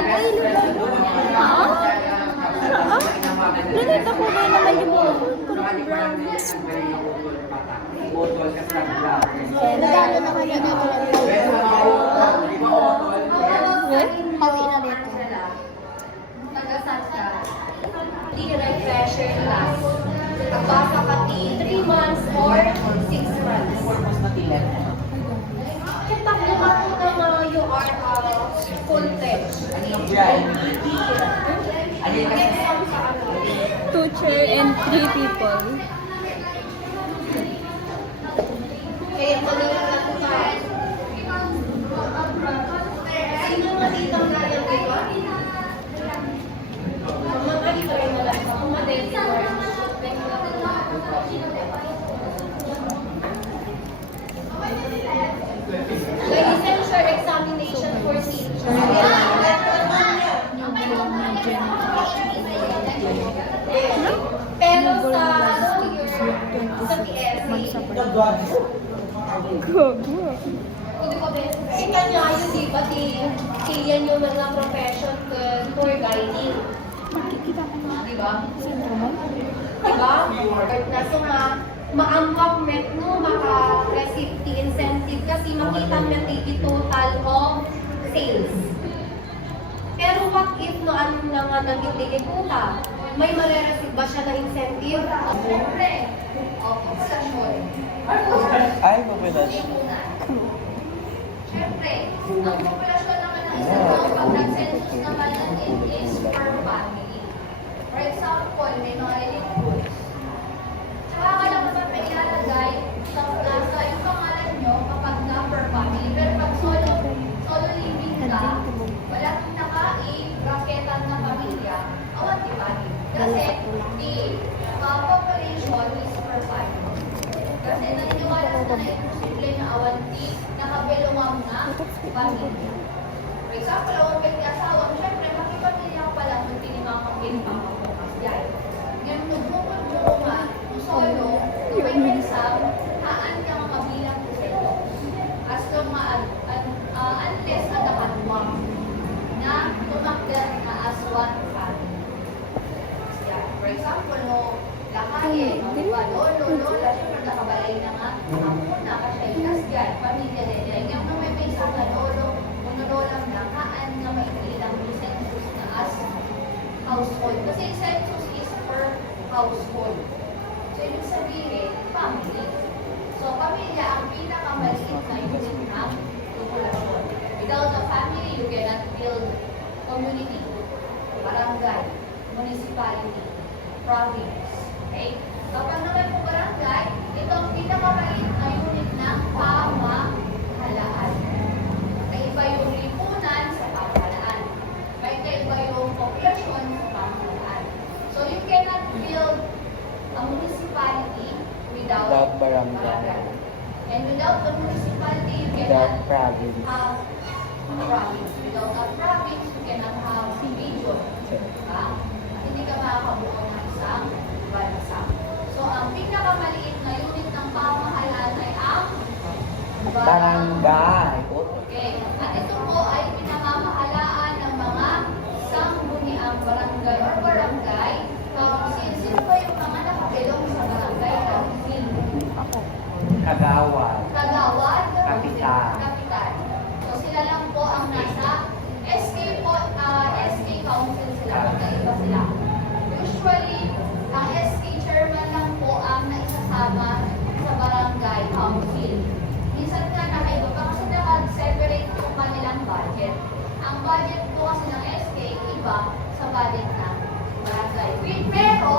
Ha? Ganito ko na naman yung brown. Nagano naman yun ako lang. Hawi na dito. Nagasat ka. Refresher class. Basa ka 3 months or 6 months. Kita mo na you are full-fledged. Two chair and 3 people. Kaya tuloy na ito ka. Sino matita mo na yung dito? Mag-try mo lang. Mag-try licensure examination for teachers. Pero sa kita niya yun, di ba? Yan yung mga profession tour guiding. Di ba? Di ba? So, maangkap met mo, maka-receive the incentive kasi makita met the total of sales. Pero what if no ano na nga nag-ibigay ko ka? May mare-receive ba siya na incentive? Siyempre. Okay, station. Ay, populasyon. Siyempre, ang populasyon naman ng isang tao, pag nag-census naman yan, it is per family. For example, may mga elite groups. Tsaka ka lang naman may ilalagay sa nasa yung pangalan nyo kapag na per family. Pero pag solo living ka, wala kang nakain, raketan na pamilya, awan di ba? Kasi the population is per family. Kasi naniniwala na imposible na awan di nakabelungang na pamilya. For example, awan kayo asawa, syempre makipamilya ka pala kung tinimang-pamilya yan. Ngayon, nagmukod mo nga, kung solo, may minsan, haan ka mga bilang kuselo. As long unless adakatwang na tumakder na as one family. Yan. For example, no, lakaye, mga lolo, lola, syempre nakabalay na nga, muna kasi inas yan, pamilya din yan. Yung may isang na lolo, lolang na, haan na may ilang census na as household. Kasi census is per household. So, ibig sabihin, family. So, pamilya ang pinakamaliit na unit ng populasyon. Without a family, you cannot build community, barangay, municipality, province. Okay? Kapag naman po barangay, ito ang pinakamaliit na unit ng pamahalaan. Kaiba yung lipunan sa pamahalaan. May kaiba yung populasyon sa pamahalaan. So, you cannot build a municipality without barangay. And without the municipality, you Without cannot province. have a province. Without a province, you cannot have region. Diba? At hindi ka makakabuo ng isang bansa. So, ang pinakamaliit na unit ng pamahalaan ay ang Barangay. Okay. At ito po ay pinamamahalaan ng mga sangguniang barangay or barangay council. Sino ba yung mga nakabilong sa barangay council? Kagawad. Kagawad, Kapitan. Kapitan. So sila lang po ang nasa SK po, SK council sila, magkaiba sila. Usually, ang SK chairman lang po ang naisasama sa barangay council. Minsan nga nakaiba pa kasi naka-separate yung kanilang budget. Ang budget po kasi ng SK iba sa budget ng barangay. Pero,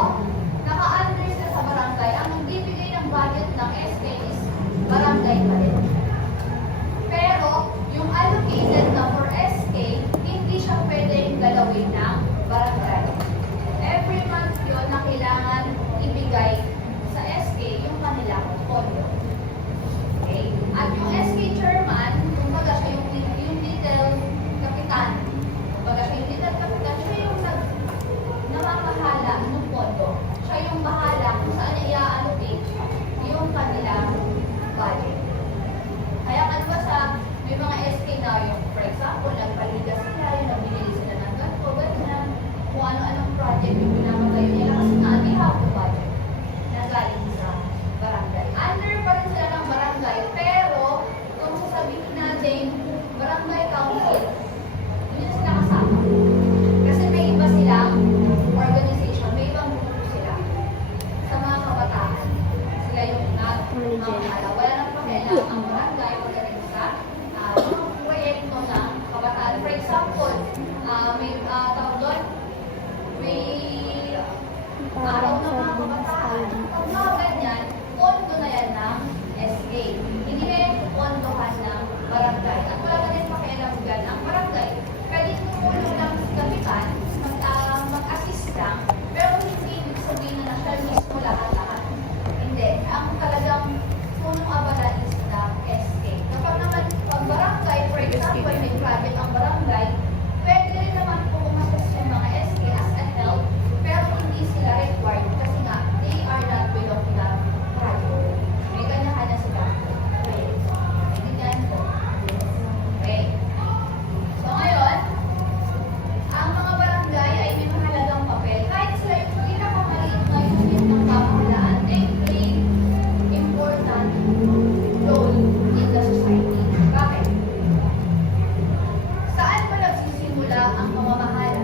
naka-under sila sa barangay, ang nagbibigay ng budget ng SK is barangay pa rin. Pero, yung allocated na for SK, hindi siya pwedeng galawin ng barangay. Every month yun na kailangan ibigay sa SK yung kanilang pondo. Okay? At yung SK chairman, kumbaga siya yung little kapitan. Kumbaga siya yung little kapitan, siya yung namamahala ng pondo. Siya yung bahala kung saan niya i-allocate yung kanilang budget. Kaya kan ba sa may mga SK na yung, for example, nagpaligas sila, yung nabinili sila Wala nang pakialam ang barangay pagdating sa proyekto ng kabataan. For example, may tawag doon, may araw ng mga kabataan. Pag mga ganyan, pondo na yan ng SK. Hindi na yan pondohan ng barangay. At wala na rin pakialam dyan ang barangay. Pwede tumulong ng kapitan, mag-assist lang, pero hindi ibig sabihin na siya mismo lahat-lahat. Hindi. Ang talagang punong abala is ng SK. Kapag naman pag barangay, for example, may project ang barangay, pwede rin naman po umassist yung mga SK as a help, pero hindi sila required kasi nga, they are not belong to the project. May kanya-kanya sila. Okay. Naiintindihan po. Okay. So ngayon, ang mga barangay ay may mahalagang papel. Kahit sila yung pinakamaliit na unit ng pamahalaan, they play important role in the society. Bakit? Saan ba nagsisimula ang pamamahala?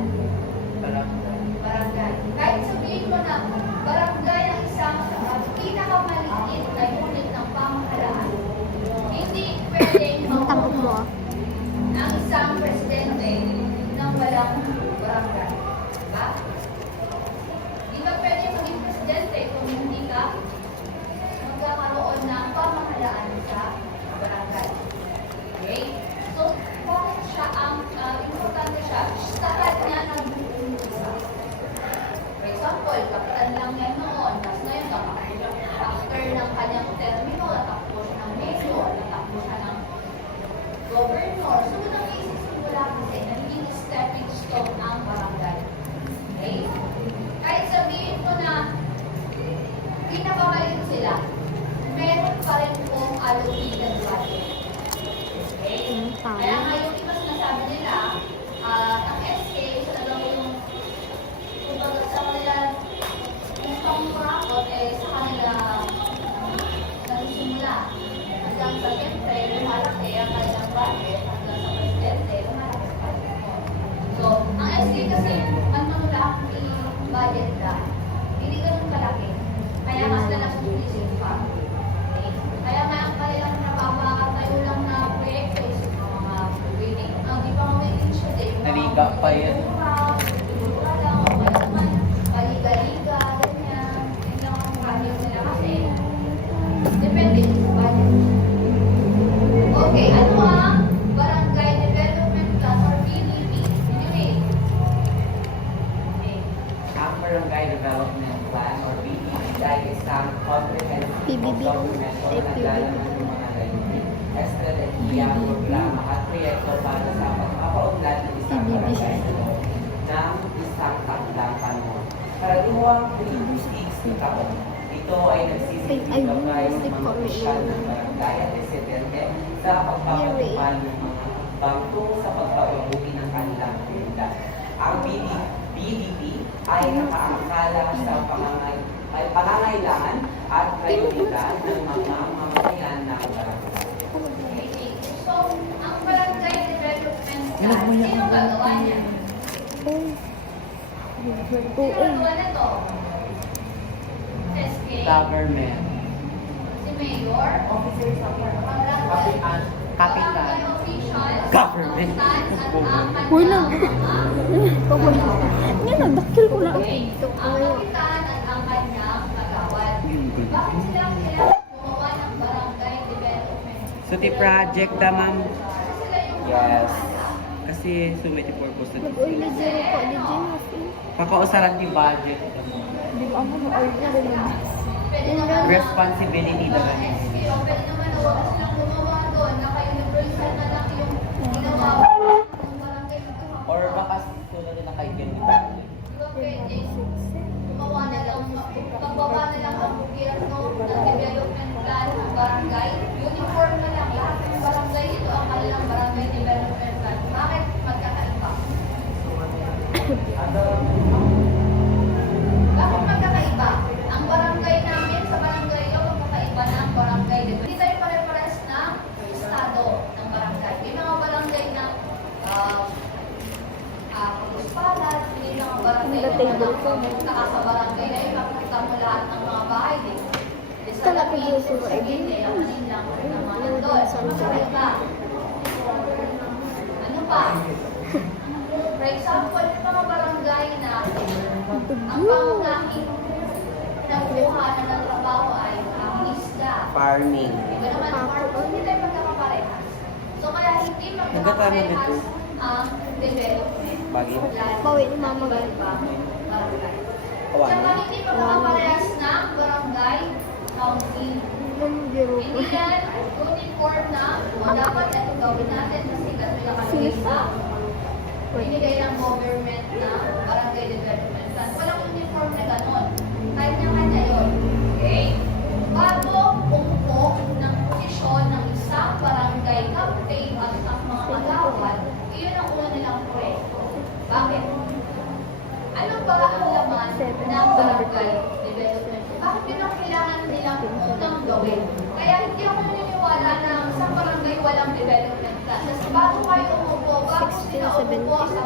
Barangay. Kahit sabihin mo na barangay ang isang pinakamaliit na unit ng pamahalaan, hindi pwedeng Tangkap mo. ang isang presidente ng walang barangay. Diba? Di ba pwede maging presidente kung hindi ka magkakaroon ng pamahalaan sa barangay? Okay? So, bakit siya importante siya? Lahat niya nag-uumpisa. For example, kapitan lang niya noon, tapos ngayon, after ng kanyang termino, natakbo siya ng mayor, natakbo siya ng governor. So, nang isisimula kasi, naging stepping stone ang barangay. Okay? Kahit sabihin mo na pinapagaling sila, meron pa rin pong allocated budget. Okay? Kaya nga yung iba sinasabi nila, ang SK, talagang yung kumbaga sa kanila, yung pangkurakot, sa kanila nagsimula. Hanggang sa siyempre, lumalaki ang kanilang budget, hanggang sa presidente, lumalaki sa budget mo. So, ang SK kasi, lang yung budget na, hindi ganun kalaki. Kaya nga sila nasusulisin pa. Okay? Kaya nga ang kanilang napapatayo lang na proyekto is yung mga waiting. Di pa mga waiting siya din. Naliga pa yan. Paliga-liga, ganyan. Yun lang ang project nila kasi depende sa budget. Okay, ano ang Barangay Development Plan or BDP? Anyway. Okay. Ang Barangay Development Plan or BDP ay isang comprehensive PBB. governmental na lalaman ng mga layunin, estratehiya, programa at proyekto para sa pagpapaunlad ng isang barangay sa loob ng isang takdang panahon. Karaniwang 3 taon. Ito ay nagsisilbigay ng mga opisyal ng barangay at residente sa pagpapatupad ng mga bangko sa pagpapabuti ng kanilang komunidad. Ang BDP ay nakaangkala sa pangangailangan at prioridad ng mga mamamayan ng barangay. Okay. So, ang Barangay Development Plan, sino gagawa niya? Sino gagawa na to? SK? Government. Si Mayor? Officer sa Kapitan. Barangay officials? Government. Wala. Yan, nagdakil ko lang. Okay. Ang kapitan at ang kanyang kagawad. Bakit sila gumawa ng Barangay Development? Suti project ta, ma'am. Sila yung Yes. Kasi sumiti purpose na Nag-order zero po. Di dyan kasi. kakausaran yung budget. Di ba ako mag-order naman? pwede naman Responsibility na mga ganun. SK, o pwede naman na wala silang gumawa doon, na kayo nag-resign na lang yung ginawa ng barangay. Or baka sunod na kayo ganito. Di ba pwede? Gumawa na lang, pagbaba na lang ang gobyerno ng development plan ng barangay. Uniform na lang, lahat ng barangay ito ang kanilang barangay development plan. Bakit magkakaiba? Bakit magkakaiba? Ang barangay namin sa barangay o magkakaiba ng barangay. Hindi tayo pare-pares ng estado ng barangay. May mga barangay na pag-uspalan, hindi mga barangay na nakasa barangay na yun, makikita mo lahat ng mga bahay din. Sa lahat sabihin nila, kanilang naman doon. Ano pa? Ano pa? For example, yung mga barangay na ang pangunahing nakuha na ng trabaho ay ang isda. Farming. Iba naman farmers, hindi tayo magkakaparehas. So kaya hindi magkakaparehas ang development. Bagay. Bawi ni Mama Iba Gal. ba? Barangay. Kawan. Tsaka hindi magkakaparehas ng barangay council. Biro Hindi yan uniform na o dapat ito gawin natin kasi ganito yung nakalagay sa binigay ng government na barangay development plan. Walang uniform na gano'n. Kanya-kanya yun. Okay? Bago umupo ng posisyon ng isang barangay captain at ang mga kagawad, iyon ang una nilang proyekto. Bakit? Ano ba ang laman ng barangay development? Bakit yun ang kailangan nilang unang gawin? Kaya hindi ako naniniwala na sa barangay walang development plan. Kasi bago kayo umupo, bago sila umupo sa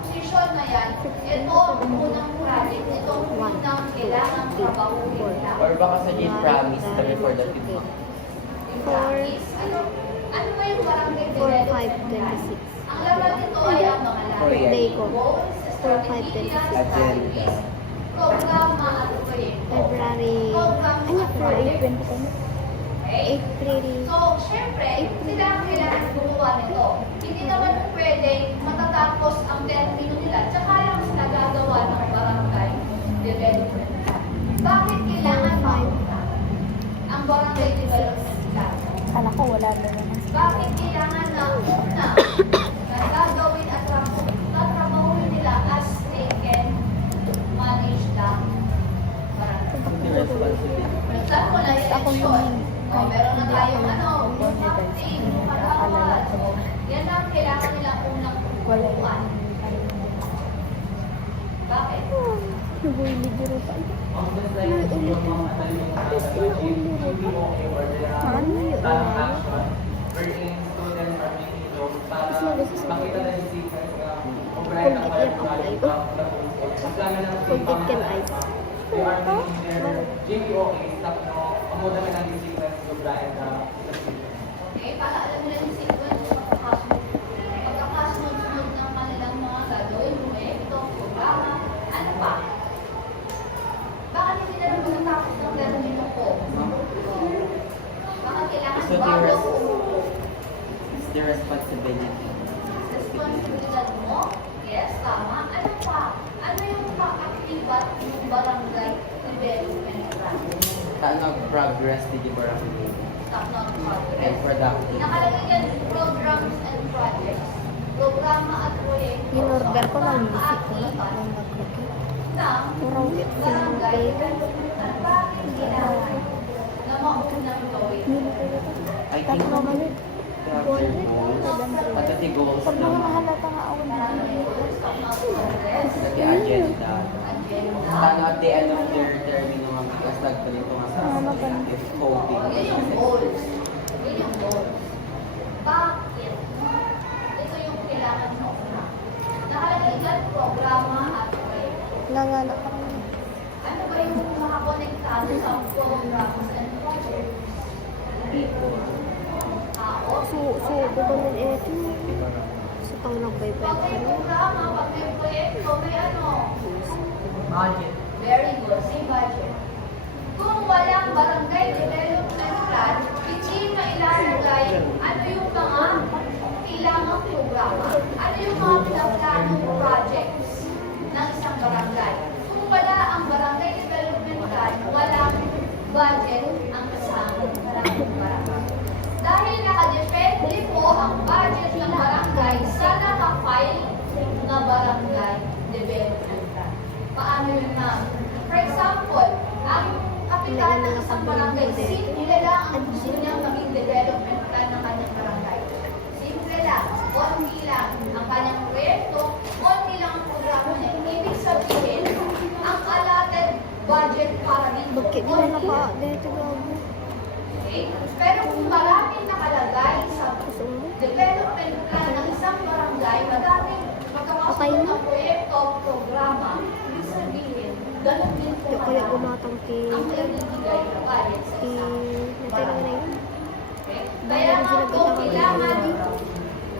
posisyon na yan, ito ang unang project, ito ang unang kailangan trabahuin nila. Or baka sa Jane promise na for the people. Yung practice, ano ba yung barangay 4, 5, development plan? 26. Ang laman nito ay ang mga Birthday ko. goals, 4, 5, strategies, 26. Agenda. programa at proyekto. February. Ano po? Okay? April. So, syempre, sila ang kailangan gumawa nito. Hindi naman pwede matatapos ang termino nila tsaka lang sila gagawa ng barangay development plan. Bakit kailangan mauna ang barangay development plan? Kala ko wala na naman. Bakit kailangan na una na gagawin at tatrabahuin nila as they can manage the barangay? Hindi responsibility. For example, na election. O, meron na tayong captain, kalawad. So, yan ang kailangan nilang unang tutukan. Bakit? Nagulili biro pa. Paano yun? Okay, para alam nila yung sequence sa pagkakasunod. Pagkakasunod-sunod ng kanilang mga gagawin, proyekto, programa, ano pa? Bakit hindi na lang matatapos ng termino ko? Bakit kailangan So, bago there's- umupo? It's their responsibility. Responsibilidad mo? Yes, tama. Ano pa? Ano yung pa-activat ng barangay development plan? Progress di barangay. Stop not progress. And productive. Nakalagay yan, programs and projects. Programa at proyekto. In-order ko lang, Ang bisip ko lang. kaaktibat Ang nag-cookie. ng Purong barangay development plan. Bakit kailangan na maunang gawin? I think Tatlo man yun. Pati goals Pag na mga nahalata nga ako na. Stop not progress. pati agenda. Agenda. Sana at the end of their termino nga because nagkalito nga sa if coding. Yun yung goals. Yun yung goals. Bakit? Ito yung kailangan mo na. Nakalagay dyan, programa at proyekto. Nangala ka rin. Ano ba yung makakonektado sa programs and projects? People. Tao? So, doon na ito. Sa pang nagbaybay Pag ka may rin. programa, pag may proyekto, may ano? Budget. Very good. Say budget. Kung walang barangay development plan, hindi mailalagay ano yung mga kailangang programa, ano yung mga pinaplanong projects ng isang barangay. Kung wala ang barangay development plan, walang budget ang kasamang barangay. Dahil nakadepende po ang budget ng barangay sa naka-file na barangay development plan. Paano yun na? For example, ang kapitan ng isang barangay, simple lang ang gusto niyang maging development plan ng kanyang barangay. Simple lang, konti lang ang kanyang proyekto, konti lang ang programa niya. Ibig sabihin, ang allotted budget para dito, Bakit di na naka, dito gabi. okay? Pero kung maraming nakalagay sa Gusto mo? development plan ng isang barangay, madaming magkakasunod ng proyekto, programa, ibig sabihin, ganun din po kaya gumatang ang binibigay na budget sa isang natay na yun. Okay? Kaya nga po, kailangan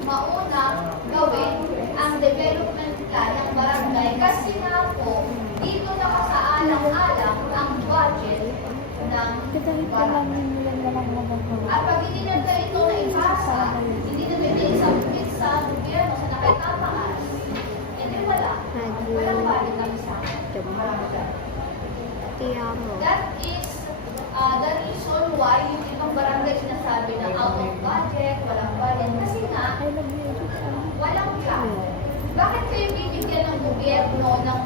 maunang gawin ang development plan ng barangay kasi nga po, dito nakasaalang-alang ang budget ng barangay. At pag hindi na ito na ipasa, hindi na ito isubmit sa gobyerno sa nakatataas, hindi walang budget ang isang barangay. Tiyamo. That is the reason why yung ibang barangay sinasabi na out of budget, walang budget. Kasi nga, walang plan. Bakit kayo bibigyan ng gobyerno ng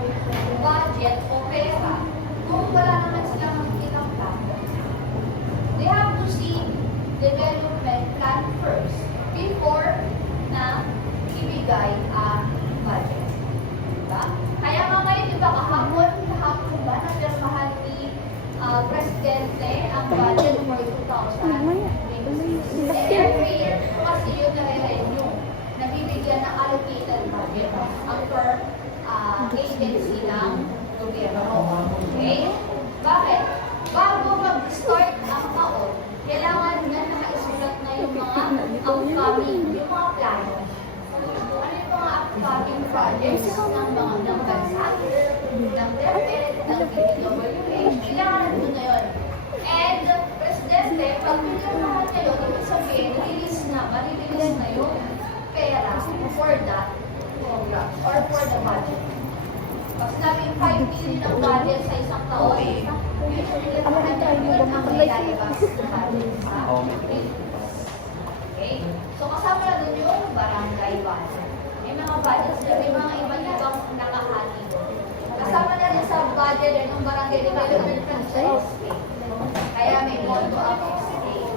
budget o pera kung wala naman silang makikitang plan? They have to see development plan first before na ibigay ang budget. Diba? Kaya nga ngayon, diba, kahapon ba na pirmahan ni Presidente ang budget for 2000? Every year kasi yun nare-renew. Nabibigyan ng allocated budget ang per agency ng gobyerno. Okay? Bakit? Bago mag-start ang taon, kailangan na nakaisulat na yung mga upcoming, yung mga plano. Ano yung mga upcoming projects ng bansa, ng DepEd, ng DPWH, kailangan na doon na yun. And, Presidente, pag pinirmahan kayo, ibig sabihin, release na yung pera for that program or for the budget. Pag sinabing 5 million ang budget sa isang taon, usually lahat yun ang nilalabas sa budget sa okay? So kasama na dun yung barangay budget. May mga budgets dyan, may mga ibang nakahati. Kasama na rin sa budget ng barangay development plan sa state. Kaya may pondo ang state.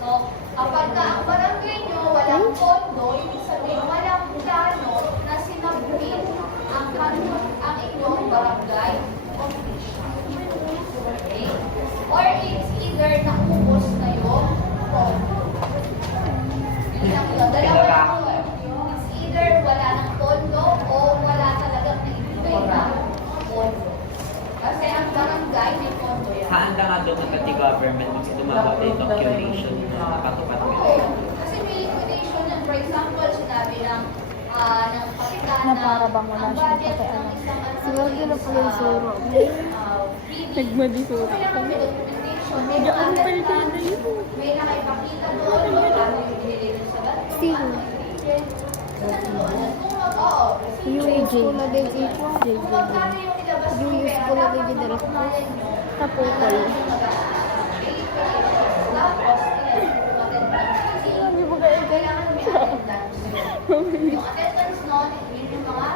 So, kapag ang barangay nyo walang pondo, ibig sabihin walang plano na sinabit ang inyong barangay official. Okay? Or it's either nakubos na yung pondo. Yun lang yun. Dalawa yun. It's either wala ng pondo o wala talagang naibigay na pondo. Kasi ang barangay may pondo yan. Haanda nga doon ng pati-government kasi tumawag na yung documentation na katupat Oo. Kasi may liquidation yan. For example, sinabi ng kapitan na ang budget ng isang Siguro din na pala yung suro. Nagmadisura kailangan may documentation. May may nakaipakita doon kung paano yung binili sa bank. Sino? UH ko na din ito. Kung magkano yung ilabas ng UH pera, ko na dapat din dala ko. Kapukol. tapos, kailangan may attendance. Yung attendance nun, yun yung mga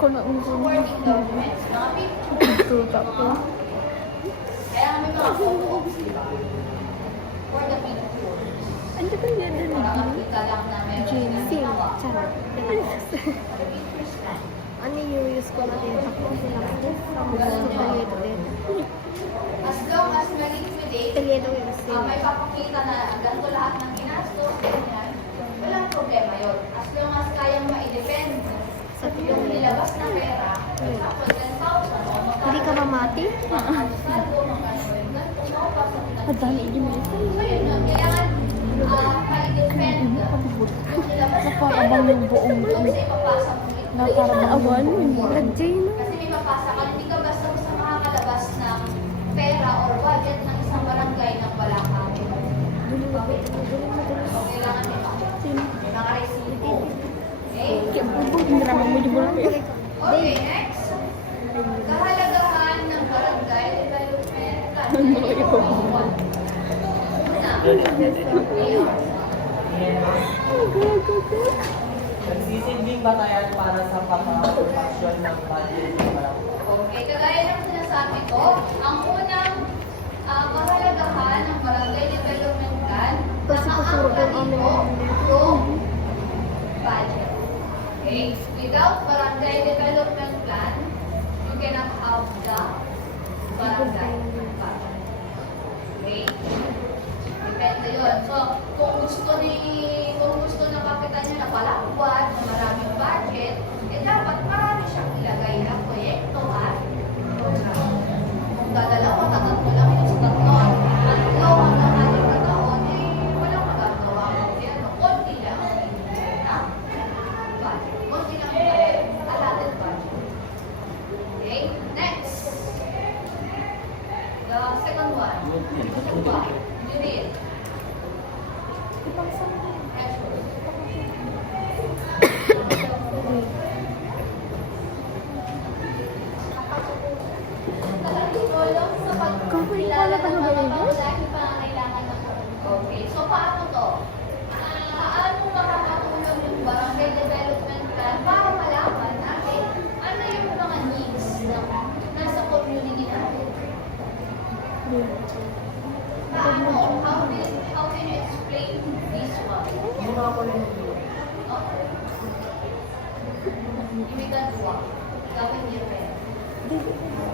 Kuno supporting documents, mga pictures. tutak ko. Kaya may mga photos, di ba? For the pictures. Ano ba yan na Para makita lang na meron silang Sim. ginawa. Charot. For the pictures lang. Ano yung use ko na din? Tapos sila ko. Tapos talyedo din. As long as may liquidate, Talyedo yung sim. may papakita na ganito lahat ng ginastos, ganyan, walang problema yun. As long as kayang ma-depend Sa yung nilabas na pera, tapos 10,000 o magkano. Hindi ka mamati? Madami din mo ito. So yun yun, kailangan ma-depend yung nilabas na pera. Abang yung buong Yung sa ipapasa mo. nakaraban. Nag-J no? Kasi may mapasa ka, hindi ka basta makakalabas ng pera or budget ng isang barangay nang wala ka. So, kailangan may mga resibo. Okay? Kaya bubong, hindi naman mo yung bulan. Okay, next. Kahalagahan ng barangay development plan. Nagsisilbing batayan para sa pagpapasyon ng budget ng barangay. Okay, kagaya ng sinasabi ko, ang unang kahalagahan ng barangay development plan, Kasi pagturo ko ang yung budget. Okay? Without barangay development plan, you cannot have the barangay budget. Okay? Depende yun. So, kung gusto ng kapitan nyo na palakwan, na maraming budget, dapat marami siyang ilagay na proyekto at program. paano to? Paano makakatulong yung barangay development plan para malaman natin ano yung mga needs na nasa community natin? Paano? How can you explain this one? Imitan ko. Gawin niyo rin.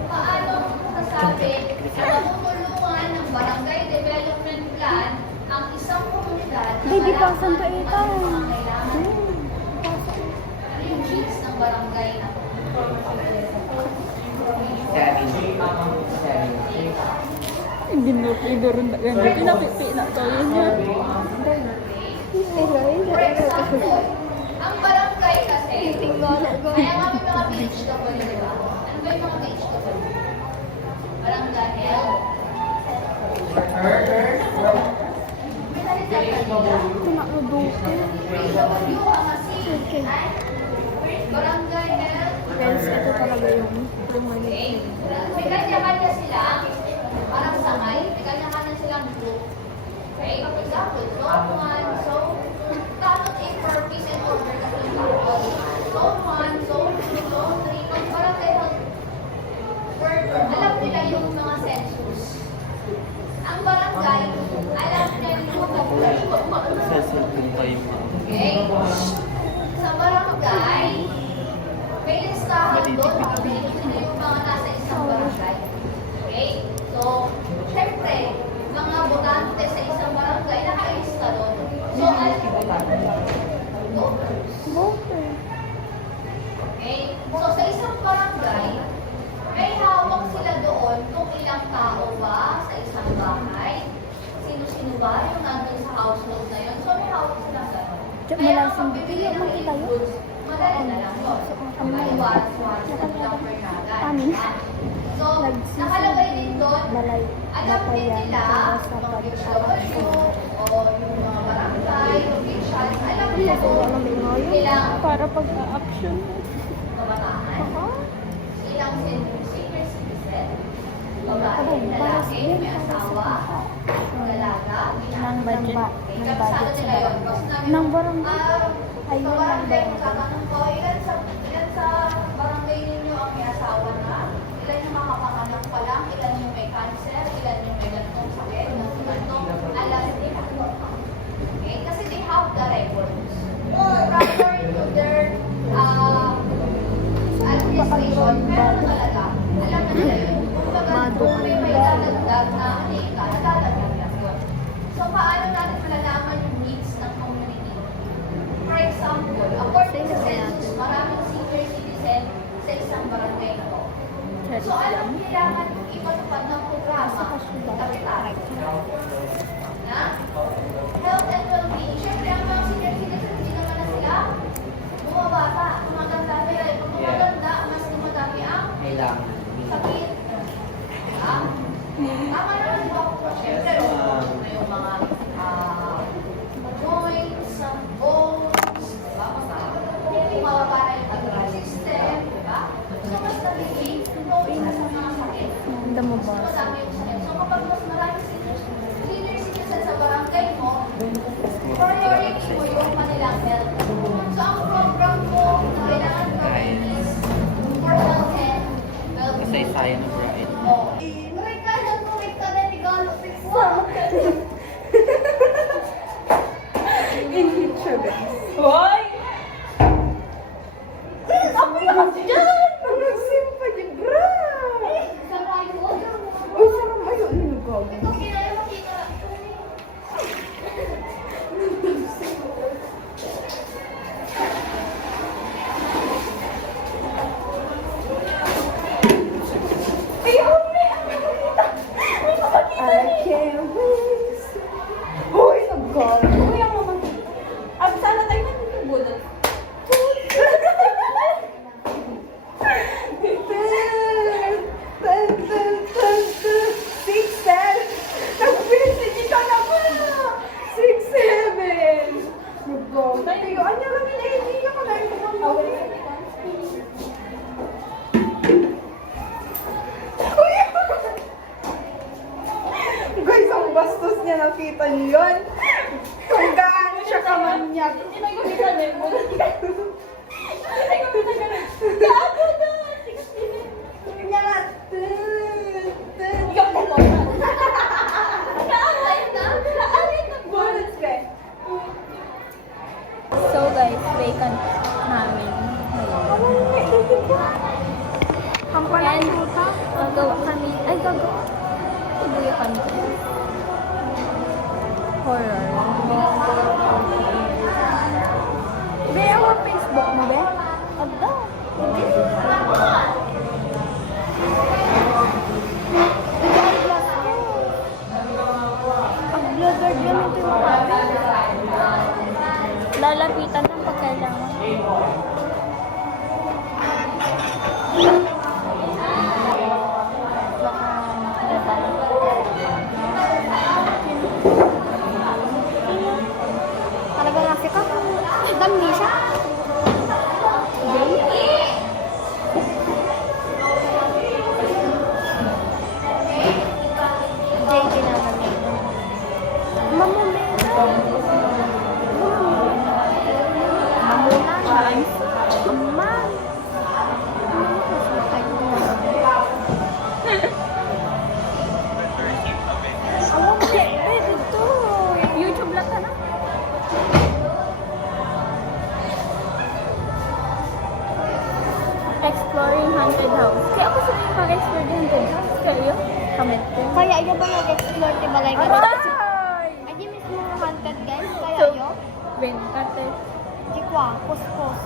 Paano masasabi na matutulungan ng barangay development plan ang isang komunidad na Baby, malaman pasan pa ito. ang mga kailangan? Ano yung needs ng barangay na to? Hindi mo rin na ganda. Pinapipi na to. Yun yun. For example, ang barangay kasi, kaya nga may mga village ka po, di ba? Ano ba yung mga village ka po? Barangay health. May salita kanila. PW ang asin. Barangay health. Friends, ito talaga yung Okay. May kanya-kanya sila. Parang sangay. May kanya-kanya silang group. Okay? For example, zone 1, zone dapat a for peace and order kasi yung tawag. Zone 1, zone 2, zone 3. Pag barangay health worker, alam nila yung mga census. Ang barangay, alam nila yung okay? Sa barangay, may listahan doon kung sino yung mga nasa isang barangay. Okay? So, syempre, mga botante sa isang barangay, nakailista doon. So, alam mo ba? Okay? So, sa isang barangay, may hawak sila doon kung ilang tao ba sa isang bahay. Sino-sino ba yung nandun sa household na yun. So, may hawak sila gano'n. Kaya ang pagbibili ng goods, madali na lang yun. May warrants na lang per nagan. So, nakalagay din doon, alam din nila, mga PW o yung mga barangay, officials, alam nila doon, ilang Para pag-action. kabataan, ilang senior citizen, babae, lalaki, may asawa, dalaga, Ng budget. okay, kabisado nila yun. Tapos Ng barangay. Ayun, sa barangay, tatanong ko, ilan sa barangay ninyo ang may asawa na? Ilan yung makapanganak pa lang? Ilan yung may cancer? Ilan yung may ganitong sakit? Ganitong alam nila. Okay? Kasi they have the records. Prior to their administration, meron talaga. Alam na nila yun. Kumbaga, kung may dadagdag na halika, nadadagdag lang yun. So, paano natin malalaman yung needs ng community? For example, according sa census, maraming senior citizen sa isang barangay na to. So, anong kailangan ipatupad ng programa? Kapital. Na? Health and well-being. Siyempre, ang mga senior citizen, hindi naman na sila bumabata. Tumaganda nila. Pag tumaganda, mas dumadami ang sakit. Diba? Tama naman, di ba? Siyempre, yung mga joints, bones, diba? Hindi mababa na yung immune system, diba? So, mas nagiging prone sa mga sakit. Ganda mo ba? Mas madami yung sakit. So, kapag mas marami senior citizen sa barangay mo, priority mo yung kanilang health. So, ang program mo na kailangan gawin is for health and well-being. Kasaysayan ng bride. Oh. Murid ka na regalo. Hoy! Ako yung dyan! Nagsimpa yung bra! Sa rayo. Uy, sarang ayaw nyo ko. Ito, kinaya makita. I can't wait. Uy, nag-call. Uy, ang mga... Sana tayo nagtutubunod. Guys, ang bastos niya, nakita niyo yun? Kung gaano siya kamanyak. Hindi na yung ganun. Hindi na yung ganun. Gago na! Kanya nga. Ikaw na po. Naalay na. Naalay na. Bullets ka. So guys, vacant namin. Ang palang puta. Gagawa kami. Ay, gagawa. Tuloy kami. Horror. Be, ang Facebook mo, be? Ada. Pag-blogger naman ito yung mga Lalapitan ng pagkailangan. Talaga nasi ka? Dami siya? JJ naman yun. Mamulan. Aman. Awang dito. YouTube lang ka na. Exploring haunted house. Kaya ako sila yung mag-explore ng haunted house. Kaya comment ko. Kaya iyo ba nag-explore ti balay ka dito? Ay! Ay, di mismo haunted guys. Kaya So, iyo? Ben, kate. Jikwa, puspos.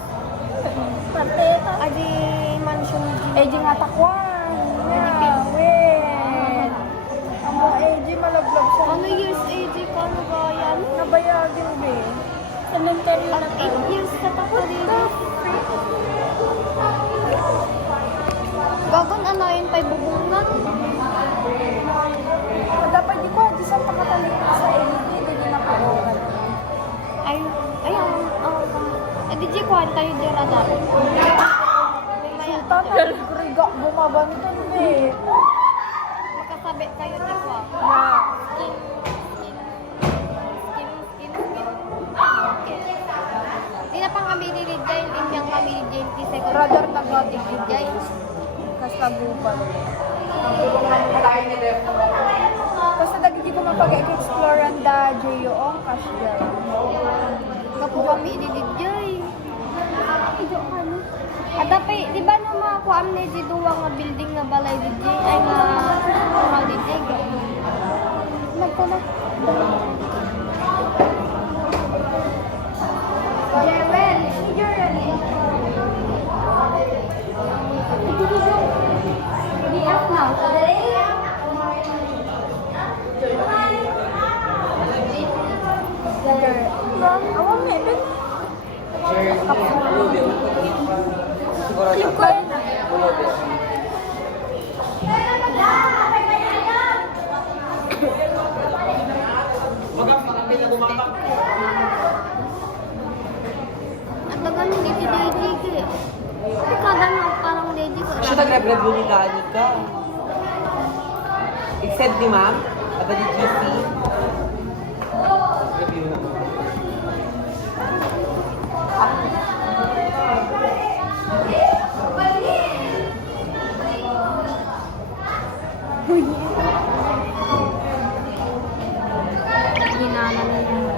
Kate ka. Ay, di mansion ni Eh, di nga takwan. Yeah, wait. Amo, eh, di malaglag siya. Ano years age ka na ba yan? Nabayagin, be. Cemetery At na 8 years ka pa pa dito. Gagon ano yun pa'y bubungan? Dapat di ko, di sa pakatalik sa LED, di na pa Ay, ayun. Eh, di di kuhan tayo di radar. May maya. Tatay, griga, bumabanton, be. Magkasabi kayo di ko. Na, Skin. Okay. Di na pang kami nilidjay, inyang kami nilidjay, di second. radar na ba? Nilidjay. Kasagupan. Katayin ni Def. Basta dagi di ko mapag-explore ang da Jeyo ang kasya. Kapo kami nilidjay. Ada pa, di ba na mga kuam na di duwa nga building na balay DJ, ay nga rural DJ, nagkala. Jewel, Jewel. BF now. Awang may ben. Cheers. Siguro Click ko yan. Ang tagal ng DJ DJ. Kada na parang DJ ko. Siya nag-rebrand mo ni Kani ka. Except ni ma'am, at the GC. Review na. Ginana na yun.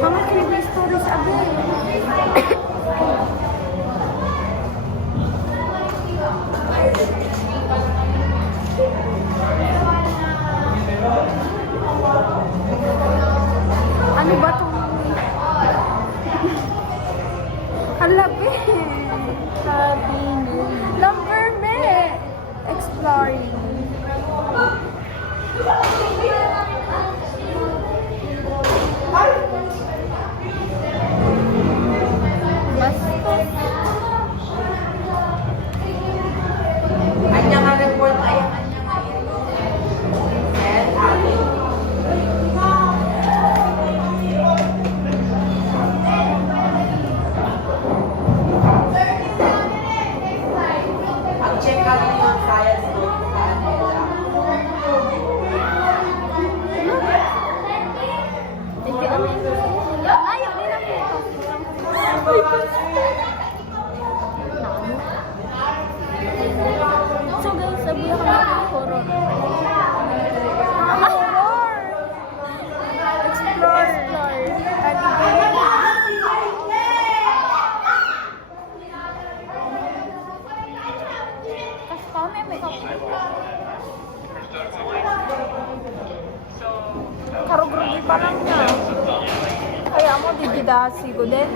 Mga creepy stories agad. pa lang na. Kaya mo, digidasi ko din.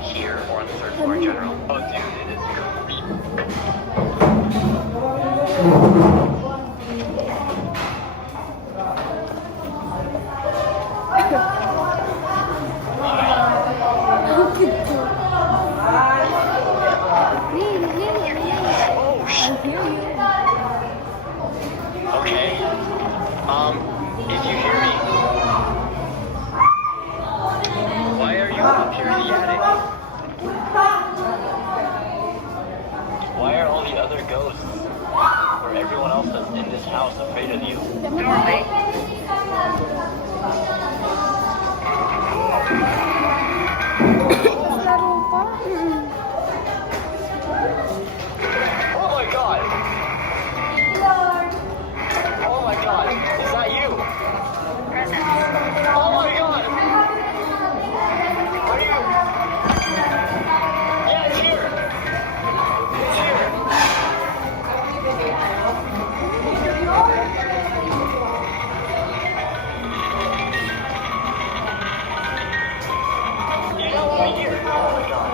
Here or on the third floor in general. Oh, dude, it is creepy. Oh, shit. Okay. If you hear me, why are you up here in the attic? Why are all the other ghosts or everyone else that's in this house afraid of you? Laro pa? Oh my god! Oh my god, is that you? Oh my god! Are you? Yeah, it's here! It's here! You don't want me here! Oh my god!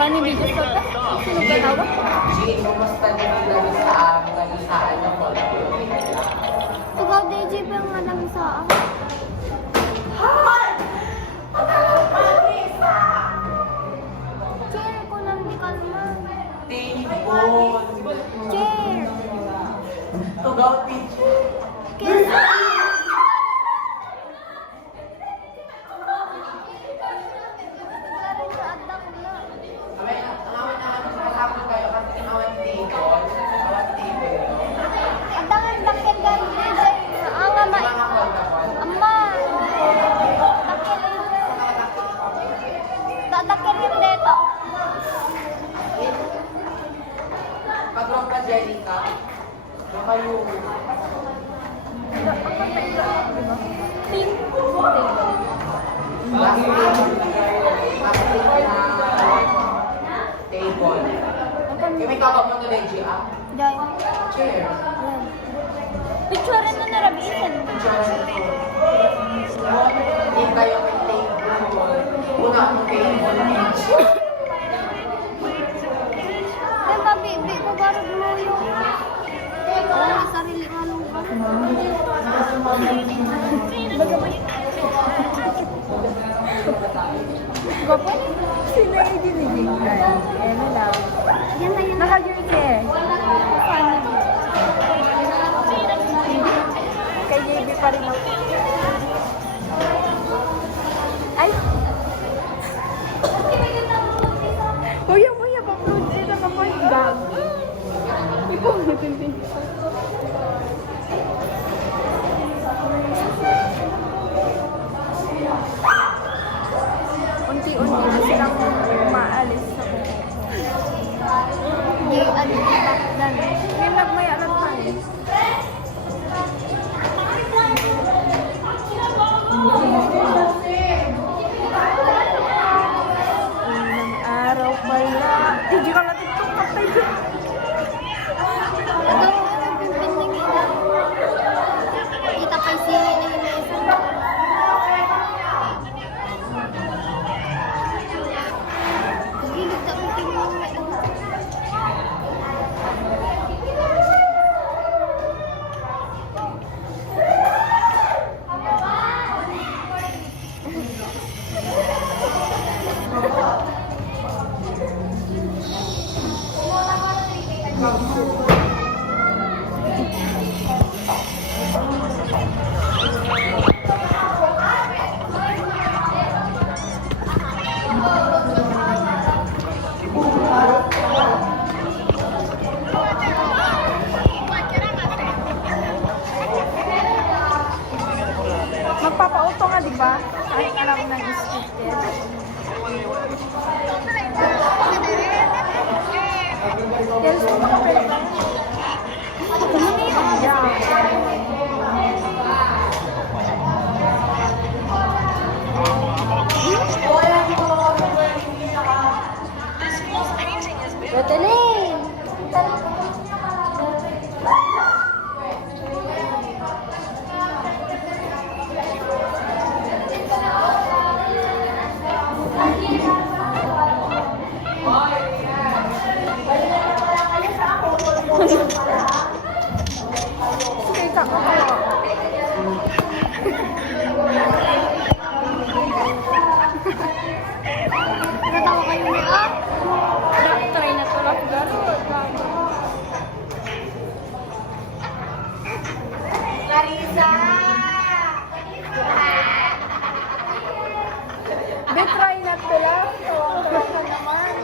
Funny video ko ta? Sino ka tawag? G, kumusta nyo lang sa kalisaan ng Polio? Tugaw DJ pa yung alam sa Chair ko lang di kalma. Table! Chair! Tugaw, teacher! Kesa! Adangan dakil gan DJ. Ang ama. Amma. Dakil yung dito. Pag-rock ka, Jerica. Baka yung... Table. May kapag mo na Reggie, ah? Jai. Chair. Picture na narabitan. Hindi kayo may table. Una akong table. Ay, mabibi ko parang luyo. Ay, sarili nga nung ba? Gwapo? Sino yung dinidig ka? Ano lang? Yan na yan. Naka-jersey. Kay JB pa rin ako. Ay! Kuya mo yan, pa-upload sila ka po yung bag. Ikaw mo din. Unti-unti na silang umaalis sa kuko. Hindi, ano, takdan. May nagmaya lang tayo. Unang araw pala. Hindi ka na TikTok ka tayo. Ito, pimpinding ina. Kita pa yung sili na yung mesa. Gilid na pimpinding na ito. Magpapauto nga, di ba? Ay, alam ng scripted. Yes, makapit lang. Rotelin! Kita ko kayo. Natawa kayo na ah. Try na to lang gano'n. Larissa! Be, try na to lang. Tawa ka naman.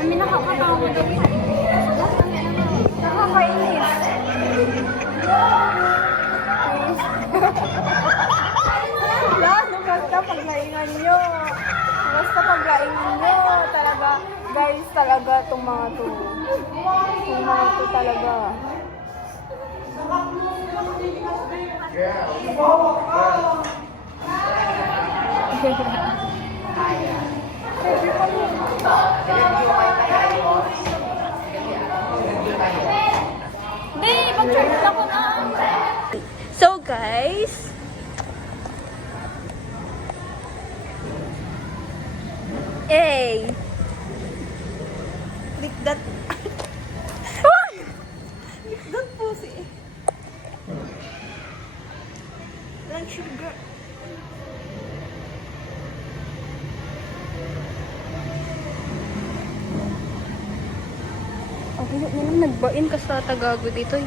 Kami nakakatawa daw. Nakakainis. Lalo basta paglaingan nyo. Basta paglaingan nyo. Talaga, guys, talaga itong mga to. Itong mga to talaga. Hindi, mag-charge ako na. So guys, hey, click that. Click that pussy. Lang sugar. Ako yun naman nagbain ka sa Tagago dito eh.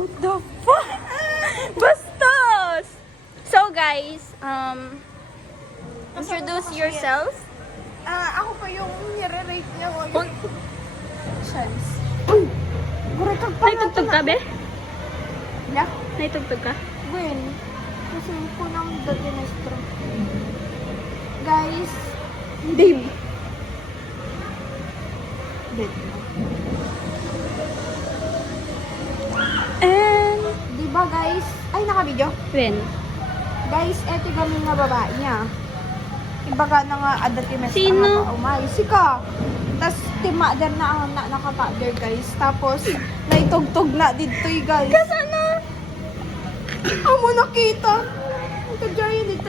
What the fuck? Bastos! So guys, introduce yourself. Ako pa yung nire-rate niya ko. Chance. Naitugtog ka, be? Yeah. Naitugtog ka? Well, kasi po ng dati na strong. Guys, Dave. Dave. And, Di ba guys? Ay, naka-video. when? Guys, eto kami nga babae niya. Ibaga na nga adati mes Sino? umay. Sika. Tas timader na ang nakatader guys. Tapos naitugtog na dito guys. Kasana? Amo nakita. Ang kadyayan dito.